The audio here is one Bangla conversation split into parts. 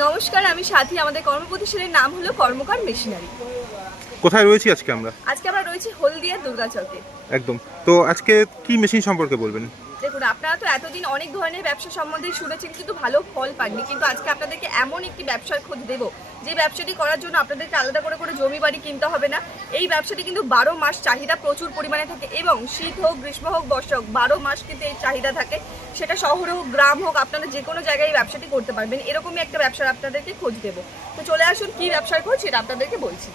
নমস্কার, আমি সাথী। আমাদের কর্মপ্রতিষ্ঠানের নাম হলো কর্মকার মেশিনারি। কোথায় রয়েছি আজকে আমরা? আজকে আমরা রয়েছি হলদিয়া দুর্গাচকে। একদম। তো আজকে কি মেশিন সম্পর্কে বলবেন? দেখুন, আপনারা তো এতদিন অনেক ধরনের ব্যবসা সম্বন্ধে শুনেছেন কিন্তু ভালো ফল পাননি, কিন্তু আজকে আপনাদেরকে এমন একটি ব্যবসার খোঁজ দেবো যে ব্যবসাটি করার জন্য আপনাদেরকে আলাদা করে করে জমি বাড়ি কিনতে হবে না। এই ব্যবসাটি কিন্তু 12 মাস চাহিদা প্রচুর পরিমাণে থাকে এবং শীত হোক, গ্রীষ্ম হোক, বর্ষা হোক, 12 মাস কিন্তু এই চাহিদা থাকে। সেটা শহরে হোক, গ্রাম হোক, আপনারা যে কোনো জায়গায় এই ব্যবসাটি করতে পারবেন। এরকমই একটা ব্যবসার আপনাদেরকে খোঁজ দেবো। তো চলে আসুন, কি ব্যবসার খোঁজ সেটা আপনাদেরকে বলছি।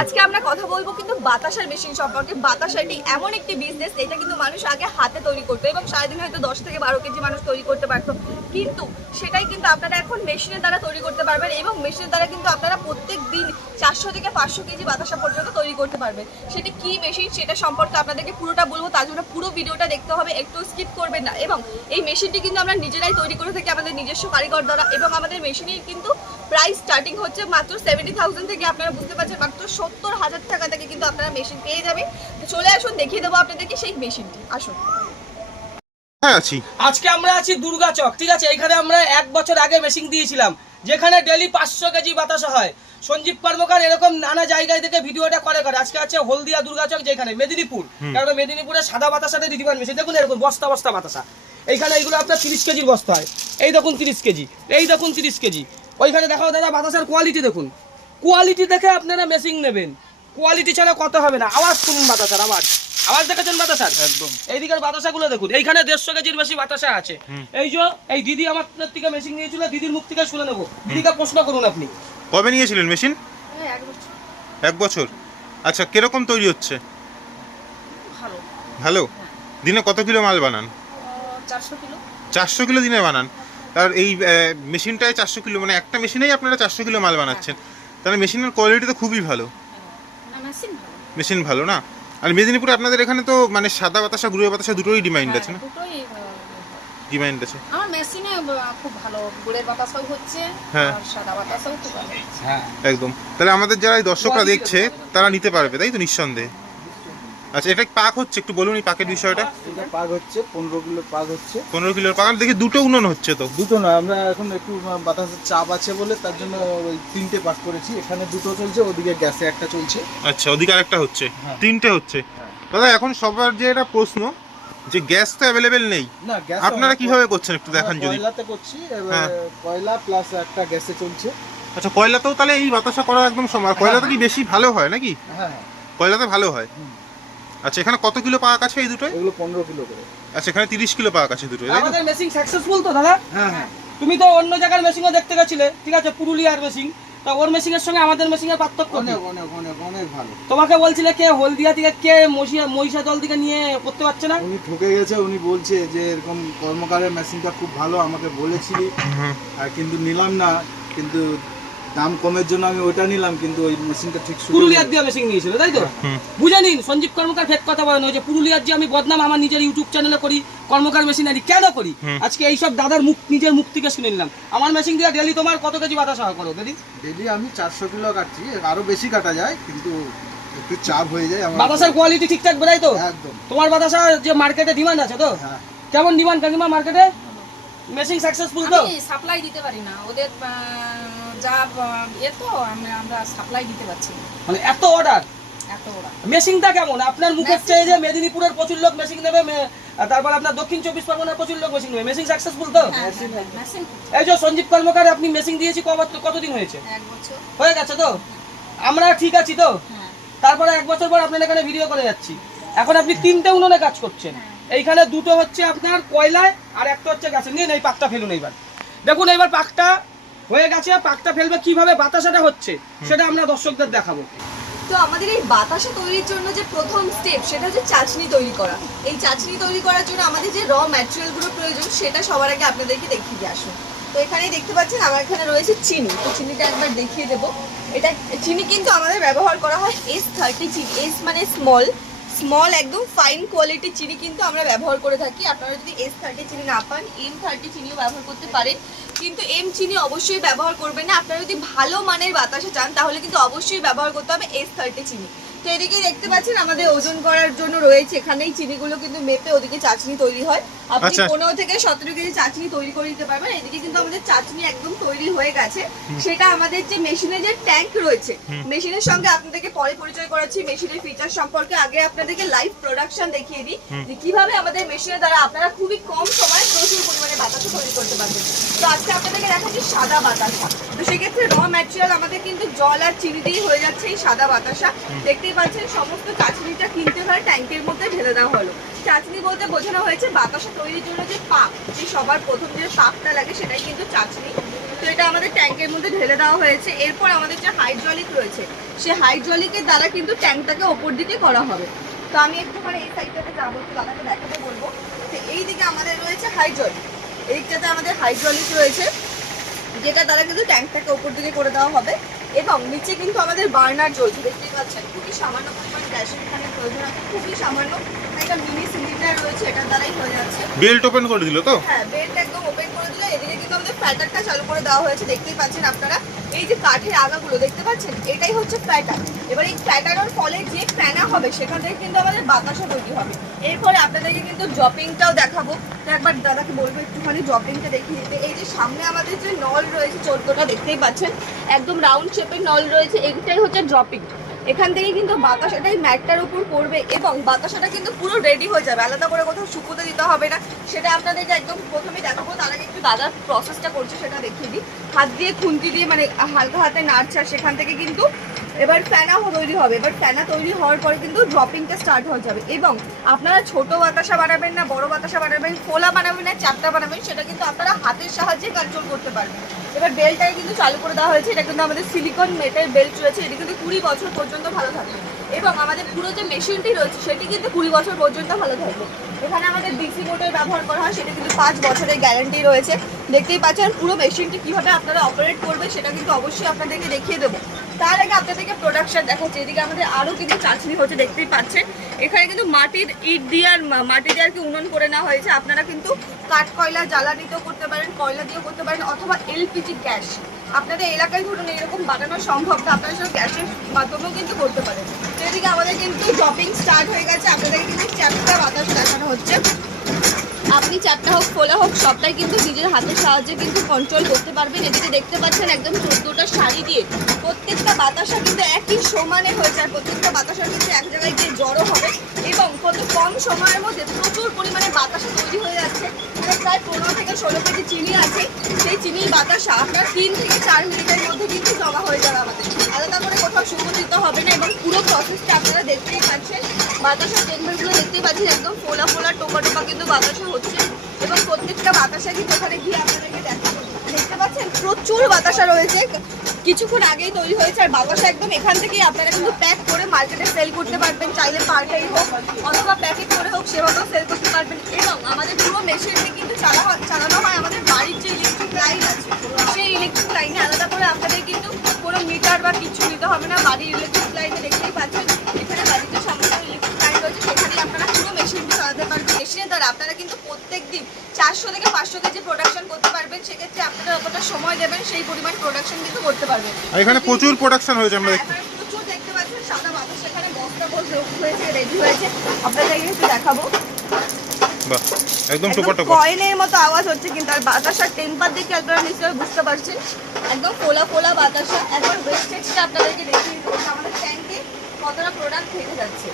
আজকে আমরা কথা বলবো কিন্তু বাতাসার মেশিন সম্পর্কে। বাতাসা এটি এমন একটি বিজনেস, এটা কিন্তু মানুষ আগে হাতে তৈরি করতো এবং সারাদিন হয়তো 10 থেকে 12 কেজি মানুষ তৈরি করতে পারতো, কিন্তু সেটাই কিন্তু আপনারা এখন মেশিনের দ্বারা তৈরি করতে পারবেন এবং মেশিনের দ্বারা কিন্তু আপনারা প্রত্যেক দিন 400 থেকে 500 কেজি বাতাসা পর্যন্ত তৈরি করতে পারবেন। সেটি কি মেশিন সেটা সম্পর্কে আপনাদেরকে পুরোটা বলবো, তার জন্য পুরো ভিডিওটা দেখতে হবে, একটু স্কিপ করবেন না। এবং এই মেশিনটি কিন্তু আমরা নিজেরাই তৈরি করে থাকি আমাদের নিজস্ব কারিগর দ্বারা, এবং আমাদের মেশিনের কিন্তু প্রাইস স্টার্টিং হচ্ছে মাত্র 70,000 থেকে। আপনারা বুঝতে পারছেন, মাত্র 70,000 টাকা থেকে কিন্তু আপনারা মেশিন পেয়ে যাবেন। তো চলে আসুন, দেখিয়ে দেবো আপনাদেরকে সেই মেশিনটি। আসুন। আজকে আমরা আছি দুর্গাচক, ঠিক আছে। এখানে আমরা 1 বছর আগে মেশিন দিয়েছিলাম, যেখানে ডেলি 500 কেজি বাতাসা হয়। সঞ্জীব কর্মকার এরকম নানা জায়গায় থেকে ভিডিওটা করে। আজকে আছে হলদিয়া দুর্গাচক, যেখানে মেদিনীপুর, কারণ মেদিনীপুরে সাদা বাতাসাতে দিতে পারেন মেশিন। দেখুন এরকম বস্তা বস্তা বাতাসা। এইখানে এইগুলো আপনার 30 কেজির বস্তা হয়। এই দেখুন 30 কেজি, এই দেখুন 30 কেজি। ওইখানে দেখাও দাদা, বাতাসার কোয়ালিটি দেখুন। কোয়ালিটি দেখে আপনারা মেশিন নেবেন, কোয়ালিটি ছাড়া কত হবে না। আওয়াজ শুনুন বাতাসার, আওয়াজ আওয়াজ দেখেছেন বাতাসার? একদম। এইদিকের বাতাসাগুলো দেখুন, এইখানে 150 কেজির বেশি বাতাসা আছে। এই যে এই দিদি আমার থেকে মেশিন নিয়েছিল, দিদির মুখ থেকে শুনে নেবো। দিদিকে প্রশ্ন করুন আপনি। কবে নিয়েছিলেন মেশিন? 1 বছর। 1 বছর। আচ্ছা, কিরকম তৈরি হচ্ছে? ভালো। ভালো। দিনে কত কিলো মাল বানান? 400 কিলো। 400 কিলো দিনে বানান? তার এই মেশিনটায় 400 কিলো, মানে একটা মেশিনেই আপনারা 400 কিলো মাল বানাচ্ছেন। তাহলে মেশিনের কোয়ালিটি তো খুবই ভালো। না, মেশিন ভালো। মেশিন ভালো না? আর মেদিনীপুরে আপনাদের এখানে তো মানে সাদা বাতাসা, গুঁড়ো বাতাসা দুটোই ডিমান্ড আছে না? দুটোই ডিমান্ড আছে। আমার মেশিনে খুব ভালো গুড়ের বাতাসাও হচ্ছে, হ্যাঁ। আর সাদা বাতাসাও খুব ভালো হচ্ছে। হ্যাঁ একদম। তাহলে আমাদের যারা এই দর্শকরা দেখছে তারা নিতে পারবে, তাই তো? নিঃসন্দেহে। আচ্ছা, এটা পাক হচ্ছে, একটু বলুন এই পাকের বিষয়টা। এটা পাক হচ্ছে 15 কিলো পাক হচ্ছে। 15 কিলোর পাক। দেখি দুটো উনুন হচ্ছে তো? দুটো না, আমরা এখন একটু বাতাসের চাপ আছে বলে তার জন্য ওই 3টে পাক করেছি। এখানে দুটো চলছে, ওদিকে গ্যাসে একটা চলছে। আচ্ছা, ওদিকে আরেকটা হচ্ছে। হ্যাঁ। 3টে হচ্ছে। দাদা, এখন সবার যে এটা প্রশ্ন যে গ্যাস তো অ্যাভেলেবেল নেই, না, গ্যাস আপনারা কিভাবে করছেন একটু দেখান যদি। কয়লাতে করছি, হ্যাঁ। কয়লা প্লাস একটা গ্যাসে চলছে। আচ্ছা, কয়লাতেও তাহলে এই বাতাসা করা একদম সমান? কয়লাতে কি বেশি ভালো হয় নাকি? হ্যাঁ, কয়লাতে ভালো হয়। আচ্ছা, এখানে কত কিলো পাক আছে এই দুটোয়? এগুলো 15 কিলো করে। আচ্ছা, এখানে 30 কিলো পাক আছে দুটোয়, তাই তো? আমাদের মেশিন সাকসেসফুল তো দাদা? হ্যাঁ হ্যাঁ। তুমি তো অন্য জায়গার মেশিনও দেখতে গেছিলে, ঠিক আছে, পুরুলিয়ার মেশিন। তা ওর মেশিনের সঙ্গে আমাদের মেশিনের পার্থক্য কি? অনেক অনেক অনেক অনেক ভালো। তোমাকে বলছিলে কে হলদিয়া থেকে, কে মহিষাদল থেকে নিয়ে করতে পারছে না? উনি ঠকে গেছে, উনি বলছে যে এরকম কর্মকারের মেশিনটা খুব ভালো, আমাকে বলেছিলি। আর কিন্তু নিলাম না, কিন্তু দাম কমের জন্য আমি ওইটা নিলাম, কিন্তু ওই মেশিনটা ঠিক পুরুলিয়ার দিয়ে মেশিন নিয়েছিল, তাই তো? বুঝে নিন, সঞ্জীব কর্মকার ফেক কথা বলেন। ওই যে পুরুলিয়ার যে আমি বদনাম আমার নিজের ইউটিউব চ্যানেলে করি, কর্মকার মেশিনারি কেন করি, আজকে এইসব দাদার মুখ, নিজের মুখ থেকে শুনে নিলাম। আমার মেশিন দিয়ে ডেলি তোমার কত কেজি বাতাসা করো দিদি? ডেলি আমি 400 কিলো কাটছি, আরো বেশি কাটা যায়, কিন্তু একটু চাপ হয়ে যায় আমার। বাতাসার কোয়ালিটি ঠিকঠাক বেরাই তো? একদম। তোমার বাতাসা যে মার্কেটে ডিমান্ড আছে তো? হ্যাঁ। কেমন ডিমান্ড কাকিমা মার্কেটে? মেশিন সাকসেসফুল তো? আমি সাপ্লাই দিতে পারি না, ওদের যা তো আমরা সাপ্লাই দিতে পারছি না, মানে এত অর্ডার, এত ওরা। মেশিনটা কেমন? আপনার মুখের চেয়ে যে মেদিনীপুরের প্রচুর লোক মেশিন নেবে, তারপর আপনার দক্ষিণ 24 পরগনার প্রচুর লোক মেশিন নেবে। মেশিন সাকসেসফুল তো? মেশিন এই যে সঞ্জীব কর্মকার আপনি মেশিন দিয়েছি কতদিন হয়েছে? 1 বছর। হয়ে গেছে তো? আমরা ঠিক আছি তো? হ্যাঁ। তারপরে 1 বছর পর আপনার এখানে ভিডিও করে যাচ্ছি। এখন আপনি 3টে উনুনে কাজ করছেন। এইখানে দুটো হচ্ছে আপনার কয়লায় আর একটা হচ্ছে গ্যাসে। নিয়ে এই পাকটা ফেলুন এইবার। দেখুন এইবার পাকটা হয়ে গেছে। পাকটা ফেলবে কিভাবে, বাতাসাটা হচ্ছে সেটা আমরা দর্শকদের দেখাবো। তো আমাদের এই বাতাসা তৈরির জন্য যে প্রথম স্টেপ সেটা হচ্ছে চাচনি তৈরি করা। এই চাচনি তৈরি করার জন্য আমাদের যে র ম্যাটেরিয়ালগুলো প্রয়োজন সেটা সবার আগে আপনাদেরকে দেখিয়ে দিয়ে আসুন। তো এখানেই দেখতে পাচ্ছেন আমার এখানে রয়েছে চিনি। তো চিনিটা একবার দেখিয়ে দেবো। এটা চিনি কিন্তু আমাদের ব্যবহার করা হয় S30 চিনি। S মানে স্মল একদম ফাইন কোয়ালিটির চিনি কিন্তু আমরা ব্যবহার করে থাকি। আপনারা যদি S30 চিনি না পান, M30 চিনিও ব্যবহার করতে পারেন, কিন্তু এম চিনি অবশ্যই ব্যবহার করবেন না। আপনারা যদি ভালো মানের বাতাসা চান তাহলে কিন্তু অবশ্যই ব্যবহার করতে হবে S30 চিনি। তো তো এদিকে দেখতে পাচ্ছেন আমাদের ওজন করার জন্য রয়েছে, এখানেই চিনিগুলো কিন্তু মেপে ওদিকে চাটনি তৈরি হয়। আপনি আচ্ছা। 15 থেকে 17 কেজি চাটনি তৈরি করে দিতে পারবেন। এদিকে কিন্তু আমাদের চাটনি একদম তৈরি হয়ে গেছে। সেটা আমাদের যে মেশিনের যে ট্যাঙ্ক রয়েছে, মেশিনের সঙ্গে আপনাদেরকে পরে পরিচয় করাচ্ছি মেশিনের ফিচার সম্পর্কে। আগে আপনাদেরকে লাইভ প্রোডাকশন দেখিয়ে দিই যে কিভাবে আমাদের মেশিনের দ্বারা আপনারা খুবই কম সময়ে প্রচুর পরিমাণে বাতাসা তৈরি করতে পারবেন। তো আজকে আপনাদেরকে দেখাচ্ছি সাদা বাতাসা। তো সেক্ষেত্রে র ম্যাটেরিয়াল আমাদের কিন্তু জল আর চিনি দিয়ে হয়ে যাচ্ছে এই সাদা বাতাসা। দেখতেই পাচ্ছেন সমস্ত চাটনিটা কিনতে হয় ট্যাঙ্কের মধ্যে ঢেলে দেওয়া হলো। চাটনি বলতে বোঝানো হয়েছে বাতাসা তৈরির জন্য যে পাক, যে সবার প্রথম যে পাকটা লাগে সেটাই কিন্তু চাটনি। তো এটা আমাদের ট্যাঙ্কের মধ্যে ঢেলে দেওয়া হয়েছে। এরপর আমাদের যে হাইড্রোলিক রয়েছে, সেই হাইড্রোলিকের দ্বারা কিন্তু ট্যাঙ্কটাকে ওপর দিকে করা হবে। তো আমি একটুখানি এই সাইডটাতে যাবো, একটু দাদাকে দেখাতে বলবো যে এই দিকে আমাদের রয়েছে হাইড্রোলিক, এই দিকটাতে আমাদের হাইড্রোলিক রয়েছে, যেটা দ্বারা কিন্তু ট্যাঙ্কটাকে ওপর দিকে করে দেওয়া হবে। এবং নিচে কিন্তু আমাদের বার্নার জ্বলছে, দেখতেই পাচ্ছেন খুবই সামান্য পরিমাণ গ্যাসের এখানে প্রয়োজন আছে, খুবই সামান্য। একটা মিনি সিলিন্ডার রয়েছে, এটার দ্বারাই হয়ে যাচ্ছে। বেল্ট ওপেন করে দিল তো? হ্যাঁ, বেল্ট একদম ওপেন করে দিলে। এদিকে কিন্তু আমাদের ফ্যাটারটা চালু করে দেওয়া হয়েছে, দেখতেই পাচ্ছেন আপনারা। এই যে কাঠের আগাগুলো দেখতে পাচ্ছেন, এটাই হচ্ছে ফ্যাটার। এবার এই ফ্যাটারের ফলে যে ফেনা হবে সেখান থেকে কিন্তু আমাদের বাতাসা তৈরি হবে। এরপরে আপনাদেরকে কিন্তু জপিংটাও দেখাবো। তো একবার দাদাকে বলবো একটুখানি জপিংটা দেখিয়ে দিতে। এই যে সামনে আমাদের যে নল রয়েছে 14টা, দেখতেই পাচ্ছেন একদম রাউন্ড শেপের নল রয়েছে, এইটাই হচ্ছে ড্রপিং। এখান থেকে কিন্তু বাতাসাটাই ম্যাটটার উপর পড়বে এবং বাতাসাটা কিন্তু পুরো রেডি হয়ে যাবে, আলাদা করে কোথাও শুকোতে দিতে হবে না। সেটা আপনাদেরকে একদম প্রথমে দেখাবো। তার আগে একটু দাদার প্রসেসটা করছে সেটা দেখিয়ে দিই। হাত দিয়ে খুন্তি দিয়ে মানে হালকা হাতে নাড়ছে, আর সেখান থেকে কিন্তু এবার ফেনা তৈরি হবে। এবার ফেনা তৈরি হওয়ার পরে কিন্তু ড্রপিংটা স্টার্ট হয়ে যাবে। এবং আপনারা ছোট বাতাসা বানাবেন না বড় বাতাসা বানাবেন, ফোলা বানাবেন না চাপটা বানাবেন, সেটা কিন্তু আপনারা হাতের সাহায্যে কন্ট্রোল করতে পারবেন। এবার বেল্টটাকে কিন্তু চালু করে দেওয়া হয়েছে। এটা কিন্তু আমাদের সিলিকন মেটের বেল্ট রয়েছে, এটি কিন্তু 20 বছর পর্যন্ত ভালো থাকবে। এবং আমাদের পুরো যে মেশিনটি রয়েছে সেটি কিন্তু 20 বছর পর্যন্ত ভালো থাকবে। এখানে আমাদের ডিসি মোটর ব্যবহার করা হয়, সেটা কিন্তু 5 বছরের গ্যারান্টি রয়েছে। দেখতেই পাচ্ছেন পুরো মেশিনটি কিভাবে আপনারা অপারেট করবে সেটা কিন্তু অবশ্যই আপনাদেরকে দেখিয়ে দেবো। তার আগে আপনাদেরকে প্রোডাকশন দেখাচ্ছি। এদিকে আমাদের আরও কিন্তু চাটনি হচ্ছে, দেখতেই পাচ্ছেন। এখানে কিন্তু মাটির ইট দিয়ে আর মাটি দিয়ে আর কি উনুন করে নেওয়া হয়েছে। আপনারা কিন্তু কাঠ কয়লা জ্বালানিতেও করতে পারেন, কয়লা দিয়েও করতে পারেন, অথবা এলপিজি গ্যাস। আপনাদের এলাকায় ধরুন এরকম বানানো সম্ভব না, আপনারা সব গ্যাসের মাধ্যমেও কিন্তু করতে পারেন। তো এদিকে আমাদের কিন্তু জপিং স্টার্ট হয়ে গেছে। আপনাদেরকে কিন্তু চারটা বাতাস দেখানো হচ্ছে। আপনি চারটা হোক ফোলা হোক সবটাই কিন্তু নিজের হাতের সাহায্যে কিন্তু কন্ট্রোল করতে পারবেন। এদিকে দেখতে পাচ্ছেন একদম 14টা শাড়ি দিয়ে প্রত্যেকটা বাতাসা কিন্তু একই সমানে হয়ে যায়। প্রত্যেকটা বাতাসা কিন্তু এক জায়গায় গিয়ে জড়ো হবে এবং কত কম সময়ের মধ্যে প্রচুর পরিমাণে বাতাসা তৈরি হয়ে যাচ্ছে। মানে প্রায় 15 থেকে 16 কেজি চিনি আছে, সেই চিনির বাতাসা আপনার 3 থেকে 4 মিনিটের মধ্যে কিন্তু জমা হয়ে যাবে। আমাদের আলাদা করে কোথাও শুকনো দিতে হবে না। এবং পুরো প্রসেসটা আপনারা দেখতেই পাচ্ছেন, বাতাসা চেম্বারগুলো দেখতেই পাচ্ছেন একদম ফোলা ফোলা টোকা টোকা কিন্তু বাতাসা হচ্ছে। এবং প্রত্যেকটা বাতাসা কিন্তু ওখানে গিয়ে আপনাদেরকে দেখাবো, দেখতে পাচ্ছেন প্রচুর বাতাসা রয়েছে, কিছুক্ষণ আগেই তৈরি হয়েছে। আর বাতাসা একদম এখান থেকেই আপনারা কিন্তু প্যাক করে মার্কেটে সেল করতে পারবেন, চাইলে পারটাই হোক অথবা প্যাকেট করে হোক সেভাবেও সেল করতে পারবেন। এবং আমাদের পুরো মেশিনটি কিন্তু চালানো হয় আমাদের বাড়ির যে ইলেকট্রিক লাইন আছে, সেই ইলেকট্রিক লাইনে আলাদা করে আপনাদের কিন্তু কোনো মিটার বা কিছু নিতে হবে না। বাড়ির ইলেকট্রিক লাইনে দেখতেই পাচ্ছেন এখানে বাড়িতে সমস্ত ইলেকট্রিক লাইন রয়েছে, সেখানেই আপনারা পুরো মেশিনটি চালাতে পারবেন। মেশিনের দ্বারা আপনারা কিন্তু প্রত্যেক দিন 400 থেকে 500 কেজি প্রোডাকশন করতে পারবেন। সেক্ষেত্রে আপনারা যতটা সময় দেবেন সেই পরিমাণ প্রোডাকশন কিন্তু করতে পারবেন। আর এখানে প্রচুর প্রোডাকশন হয়েছে আমরা দেখতে। প্রচুর দেখতে পাচ্ছেন সাদা বাতাস এখানে বস্তা হয়েছে, রেডি হয়েছে। আপনাদেরকে একটু দেখাবো। বাহ, একদম টোপা টোপা কয়েনের মতো আওয়াজ হচ্ছে কিন্তু। আর বাতাসার টেম্পার দেখে আপনারা নিশ্চয়ই বুঝতে পারছেন একদম ফোলা ফোলা বাতাসা। একবার ওয়েস্টেজটা আপনাদেরকে দেখিয়ে দেবো আমাদের ট্যাঙ্কে কতটা প্রোডাক্ট থেকে যাচ্ছে।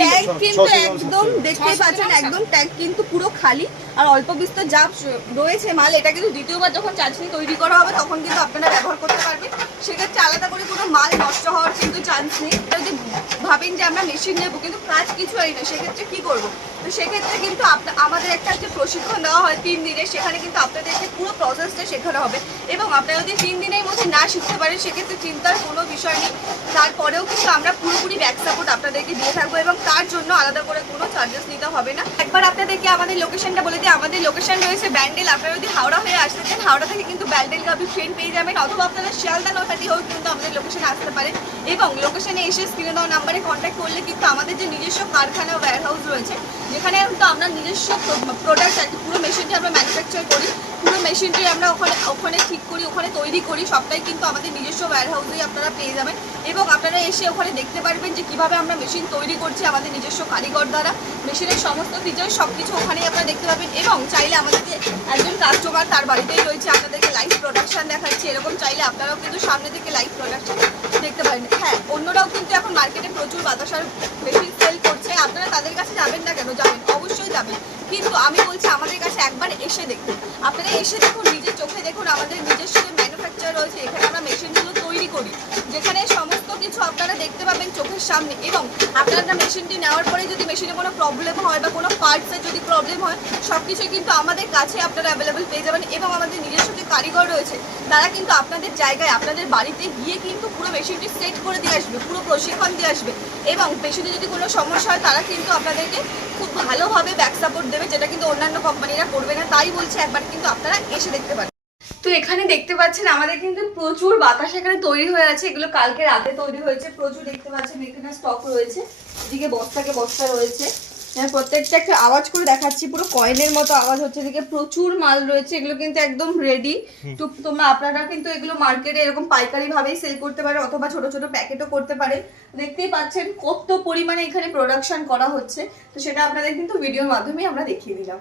ট্যাঙ্ক কিন্তু একদম দেখতেই পাচ্ছেন, একদম ট্যাঙ্ক কিন্তু পুরো খালি। আর অল্প বিস্তর যা রয়েছে মাল, এটা কিন্তু দ্বিতীয়বার যখন চাটনি তৈরি করা হবে তখন কিন্তু আপনারা ব্যবহার করতে পারবেন। সেক্ষেত্রে আলাদা করে কোনো মাল নষ্ট হওয়ার কিন্তু চান্স নেই। যদি ভাবেন যে আমরা মেশিন নেবো কিন্তু কাজ কিছু হয় না, সেক্ষেত্রে কি করবো? তো সেক্ষেত্রে কিন্তু আমাদের একটা যে প্রশিক্ষণ দেওয়া হয় 3 দিনের, সেখানে কিন্তু আপনাদেরকে পুরো প্রসেসটা শেখানো হবে। এবং আপনারা যদি 3 দিনের মধ্যে না শিখতে পারেন সেক্ষেত্রে চিন্তার কোনো বিষয় নেই। তারপরেও কিন্তু আমরা পুরোপুরি ব্যাক সাপোর্ট আপনাদেরকে দিয়ে থাকবো এবং তার জন্য আলাদা করে কোনো চার্জেস নিতে হবে না। একবার আপনাদেরকে আমাদের লোকেশনটা বলে দিই। আমাদের লোকেশন রয়েছে ব্যান্ডেল। আপনারা যদি হাওড়া হয়ে আসতে চান, হাওড়া থেকে কিন্তু ব্যান্ডেল গাভি ট্রেন পেয়ে যাবেন, অথবা আপনারা শিয়ালদা নলহাটি হয়েও কিন্তু আমাদের লোকেশনে আসতে পারেন। এবং লোকেশনে এসে স্ক্রিনে দেওয়া নাম্বারে কন্ট্যাক্ট করলে কিন্তু আমাদের যে নিজস্ব কারখানা ওয়্যার হাউস রয়েছে, যেখানে কিন্তু আমরা নিজস্ব প্রোডাক্ট আর কি পুরো মেশিনটি আমরা ম্যানুফ্যাকচার করি, পুরো মেশিনটি আমরা ওখানে ঠিক করি, ওখানে তৈরি করি, সবটাই কিন্তু আমাদের নিজস্ব ওয়্যার হাউসেই আপনারা পেয়ে যাবেন। এবং আপনারা এসে ওখানে দেখতে পারবেন যে কীভাবে আমরা মেশিন তৈরি করছি আমাদের নিজস্ব কারিগর দ্বারা। মেশিনের সমস্ত ফিচার সব কিছু ওখানেই আপনারা দেখতে পাবেন। এবং চাইলে আমাদের যে একজন কাস্টমার তার বাড়িতেই রয়েছে, আপনাদেরকে লাইভ প্রোডাকশন দেখাচ্ছি, এরকম চাইলে আপনারাও কিন্তু সামনে থেকে লাইভ প্রোডাকশন দেখতে পারেন। হ্যাঁ, অন্যরাও কিন্তু এখন মার্কেটে প্রচুর বাতাসার মেশিন সেল করছে, আপনারা তাদের কাছে যাবেন না কেন? যাবেন, অবশ্যই যাবেন, কিন্তু আমি বলছি আমাদের কাছে একবার এসে দেখুন। আপনারা এসে দেখুন, নিজের চোখে দেখুন আমাদের নিজস্ব যে ম্যানুফ্যাকচার রয়েছে, এখানে আমরা মেশিনগুলো তৈরি করি, যেখানে সমস্ত কিছু আপনারা দেখতে পাবেন চোখের সামনে। এবং আপনারা মেশিনটি নেওয়ার পরে যদি মেশিনে কোনো প্রবলেম হয় বা কোনো পার্টসের যদি প্রবলেম হয়, সব কিছুই কিন্তু আমাদের কাছে আপনারা অ্যাভেলেবেল পেয়ে যাবেন। এবং আমাদের নিজস্ব যে কারিগর রয়েছে, তারা কিন্তু আপনাদের জায়গায় আপনাদের বাড়িতে গিয়ে কিন্তু পুরো মেশিনটি সেট করে দিয়ে আসবে, পুরো প্রশিক্ষণ দিয়ে আসবে। এবং মেশিনে যদি কোনো সমস্যা হয়, তারা কিন্তু আপনাদেরকে খুব ভালোভাবে ব্যাক সাপোর্ট দেবে, যেটা কিন্তু অন্যান্য কোম্পানিরা করবে না। তাই বলছি একবার কিন্তু আপনারা এসে দেখতে পারেন। তো এখানে দেখতে পাচ্ছেন আমাদের কিন্তু প্রচুর বাতাস এখানে তৈরি হয়ে আছে, এগুলো কালকে রাতে তৈরি হয়েছে, প্রচুর দেখতে পাচ্ছেন এখানে স্টক রয়েছে, এদিকে বস্তাকে বস্তা রয়েছে, প্রত্যেকটা একটা আওয়াজ করে দেখাচ্ছি, পুরো কয়েনের মতো আওয়াজ হচ্ছে, এদিকে প্রচুর মাল রয়েছে, এগুলো কিন্তু একদম রেডি। তো আপনারা কিন্তু এগুলো মার্কেটে এরকম পাইকারি ভাবেই সেল করতে পারেন, অথবা ছোট ছোট প্যাকেটও করতে পারেন। দেখতেই পাচ্ছেন কত পরিমাণে এখানে প্রোডাকশন করা হচ্ছে, তো সেটা আপনাদের কিন্তু ভিডিওর মাধ্যমে আমরা দেখিয়ে দিলাম।